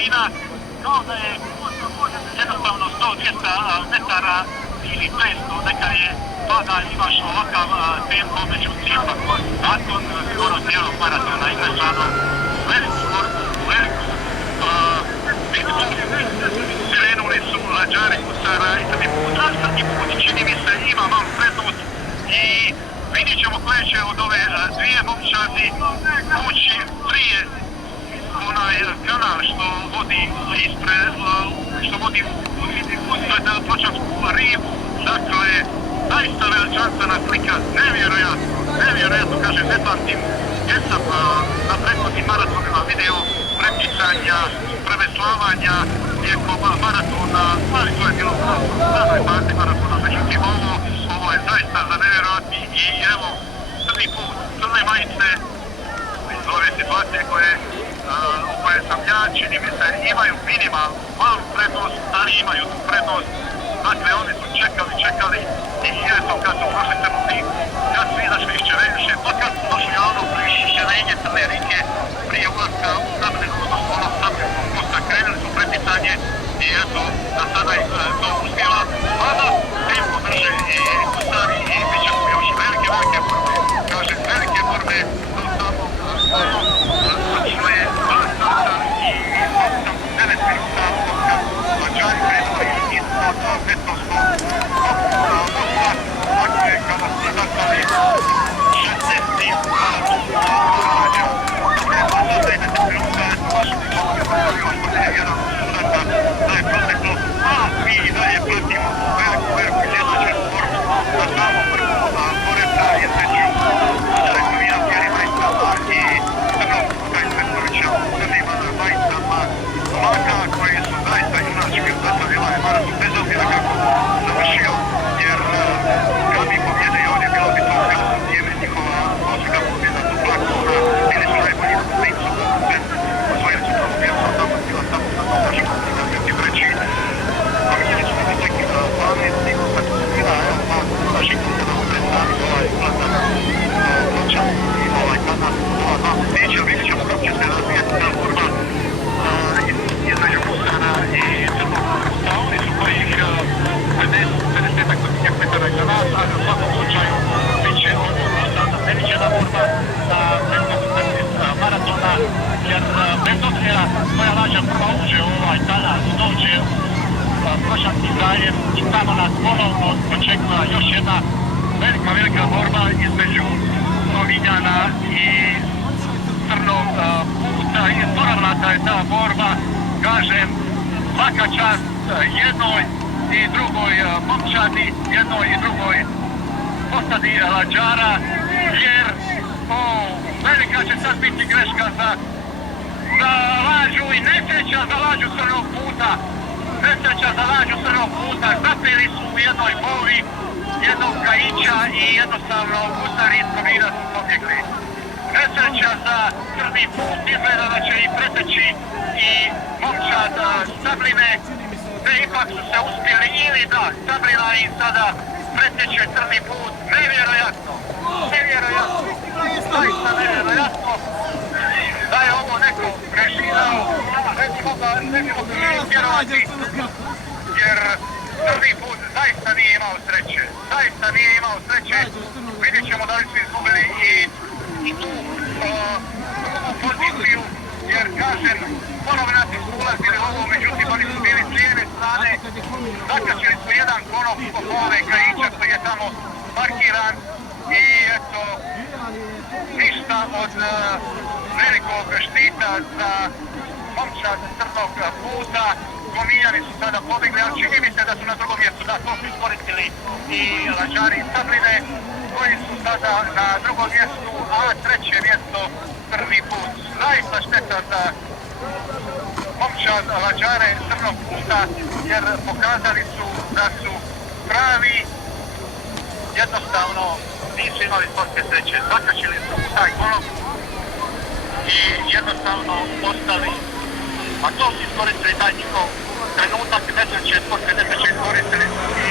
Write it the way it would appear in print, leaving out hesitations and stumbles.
brzina, kao da je jednostavno 100-200 metara ili 500, neka je to da imaš ovakav tempo, međutim, nakon skoro cijelog maratona izražano veliku borbu, veliku bitku, krenuli su Lađari Kusara i Crni put, čini mi se ima malo prednost i vidjet ćemo koje će od ove dvije momčadi ući prije onaj kanal što vodi ispred, što vodi uspred Pločansku rivu. Dakle, zaista veličanstvena slika, nevjerojatno, kažem, ne pamtim, gdje sam na prethodnim maratonima video preticanja, preveslavanja tijekom maratona, ali to je bilo na samoj parti maratona, međutim ovo je zaista za nevjerojatni i evo, crni put, crne majice iz ove situacije u koje sam ja, čini mi se, imaju malu prednost, ali imaju tu prednost. Dakle, oni su čekali i eto, kad su prošli crnu ligu, kad su izašli iz Čereviše, pa kad su došli na ono prišćenenje Crne Rike prije ulaska u Sablinu, odnosno ono Sablinskog mosta, krenuli su preticanje i eto, da sada ih to uspjela. Mada, tempo drže i Kusari i bit ćemo još velike borbe, kažem, velike borbe do samog što je 2 sata i 8-9 minuta od kad Lađari krenuli ispod 500 dakle, kada su zakali 16. maraton Lađa. Dakle, 10 minuta je vašem jedan sudaka da je proteklo, a mi i dalje pratimo veliku izjednačenu borbu na samom vrhu Poreta između Šekovina Pjeri majicama i Crnog puta iz Petkovića u crnim majicama momaka koji su zaista junački predstavila je maraton bez obzira kako završio, jer kad bi pobjede ovdje bilo bi to kasno vrijeme njihova osvega pobjeda do Blakona, bili su najbolji na Slicu, osvojili su prvo mjesto, tamo bila samo na Tomašku, ti vreći. Pominjali su mi neki 12. kad su bila, evo, na Žiku kada mu predstavi ovaj ulazak Ploča i ovaj kanal, vidjet ćemo kako će se razvijati ta borba između Kusara i Crnog puta. Oni su kojih 50-ak metara iza nas, ali u svakom slučaju bit će ovo sada neviđena borba za prethodnih maratona, jer bez obzira koja Lađa prva uđe u ovaj kanal, dođe u Pločanski zaljev i tamo nas ponovno očekuje još jedna velika borba između Rovinjana i Crnog puta i poravnata je ta borba, kažem, svaka čast jednoj i drugoj momčadi, jednoj i drugoj posadi Lađara, jer velika će sad biti greška za Lađu i nesreća za Lađu Crnog puta. Nesreća za Lađu Crnog puta, zapili su u jednoj bovi jednog gajića i jednostavno Kusari iz Kovina su pobjegli. Nesreća za Crni put, izgleda da će i preteći i momčad Sabline, te ipak su se uspjeli ili da Sablina i sada preteće Crni put. Nevjerojatno, zaista nevjerojatno da je ovo neko režirao, ne bi mogli vjerovati, jer Crni put zaista nije imao sreće, vidjet ćemo da li su izgubili i tu poziciju, jer kažem, ponovnati su ulazili u ovo, međutim oni su bili s lijeve strane, zakačili su jedan konop oko ove gajića koji je tamo markiran i eto, ništa od velikog štita za momčad Crnog puta. Komiljani su sada pobjegli, ali čini mi se da su na drugom mjestu, da to su iskoristili i Lađari i Sabline, koji su sada na drugom mjestu, a treće mjesto Crni put. Zaista šteta za momčad Lađare Crnog puta, jer pokazali su da su pravi, jednostavno nisu imali sportske sreće, zakačili su u taj konop i jednostavno ostali, a to su iskoristili taj njihov trenutak nesreće, sportske nesreće iskoristili i